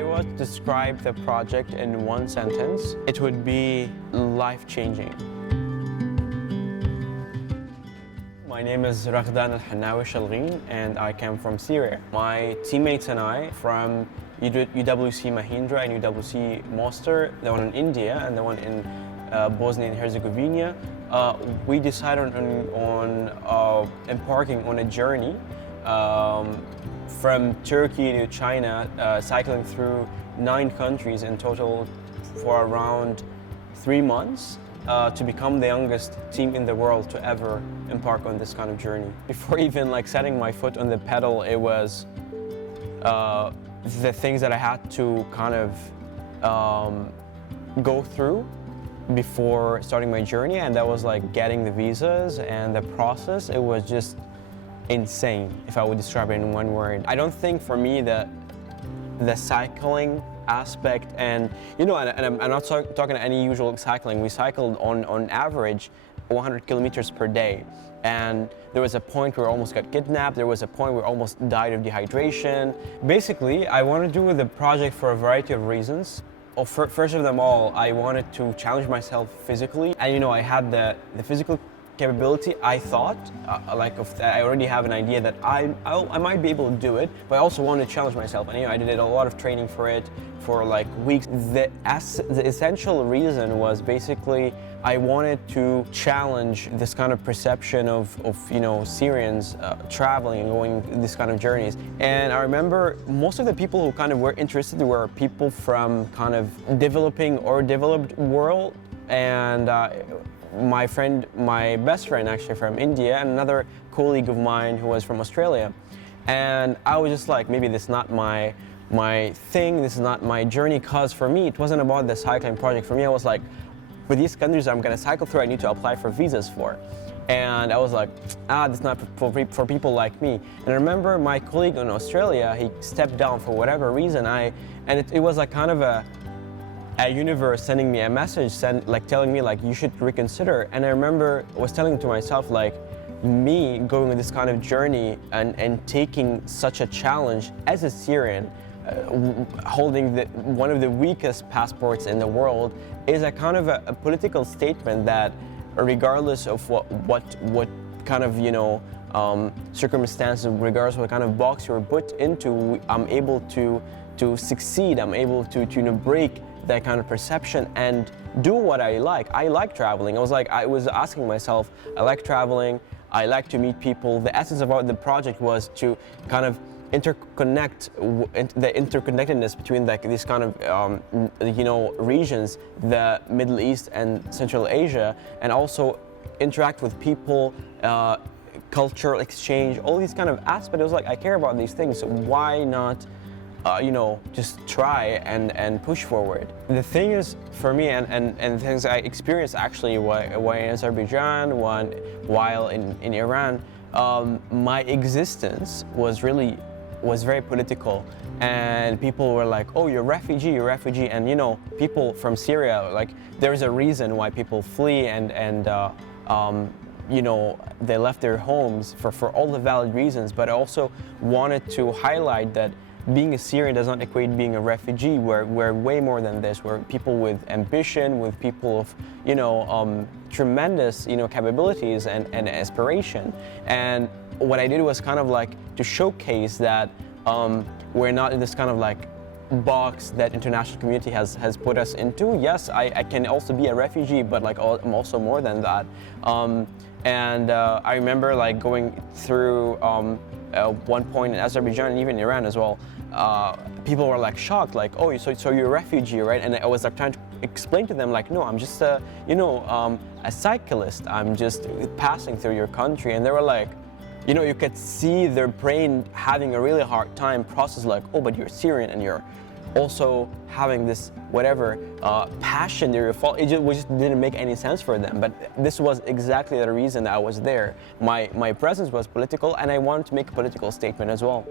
I was to describe the project in one sentence, it would be life-changing. My name is Raghdan Al-Hannawi Shalghin, and I come from Syria. My teammates and I from UWC Mahindra and UWC Mostar, the one in India and the one in Bosnia and Herzegovina, we decided on embarking on a journey from Turkey to China, cycling through 9 countries in total for around 3 months. To become the youngest team in the world to ever embark on this kind of journey. Before even setting my foot on the pedal, it was the things that I had to kind of go through before starting my journey, and that was getting the visas and the process. It was just insane, if I would describe it in one word. I don't think for me that the cycling aspect, and I'm not talking any usual cycling. We cycled on average 100 kilometers per day, and there was a point where we almost got kidnapped. There was a point where we almost died of dehydration. Basically, I wanted to do the project for a variety of reasons. First of them all, I wanted to challenge myself physically, and I had the physical capability. I thought, I already have an idea that I might be able to do it, but I also wanted to challenge myself, and I did a lot of training for it for weeks. The essential reason was basically I wanted to challenge this kind of perception of Syrians traveling and going these kind of journeys. And I remember most of the people who kind of were interested were people from kind of developing or developed world, and my best friend actually from India, and another colleague of mine who was from Australia. And I was just maybe this is not my thing, this is not my journey, because for me it wasn't about the cycling project. For me, I was with these countries I'm going to cycle through, I need to apply for visas for. And I was this is not for people like me. And I remember my colleague in Australia, he stepped down for whatever reason, and it was kind of a universe sending me a message, telling me you should reconsider. And I remember I was telling to myself me going on this kind of journey and taking such a challenge as a Syrian, holding one of the weakest passports in the world, is a kind of a political statement that regardless of what kind of circumstances, regardless of what kind of box you're put into, I'm able to succeed. I'm able to break that kind of perception and do what I like. I like traveling. I was asking myself, I like traveling, I like to meet people. The essence of the project was to kind of interconnect the interconnectedness between these kind of regions, the Middle East and Central Asia, and also interact with people, cultural exchange, all these kind of aspects. It was I care about these things, so why not just try and push forward. The thing is, for me, and things I experienced actually while in Azerbaijan, while in Iran, my existence was very political, and people were oh, you're a refugee, and people from Syria, there's a reason why people flee, and they left their homes for all the valid reasons. But I also wanted to highlight that being a Syrian does not equate being a refugee. We're way more than this. We're people with ambition, with people of tremendous capabilities and aspiration. And what I did was kind of to showcase that we're not in this kind of box that international community has put us into. Yes, I can also be a refugee, but I'm also more than that. And I remember going through one point in Azerbaijan and even Iran as well, people were shocked, oh, so you're a refugee, right? And I was trying to explain to them no, I'm just a cyclist, I'm just passing through your country. And they were you could see their brain having a really hard time process oh, but you're Syrian and you're also having this whatever passion that you're following. It just didn't make any sense for them. But this was exactly the reason I was there. My presence was political, and I wanted to make a political statement as well.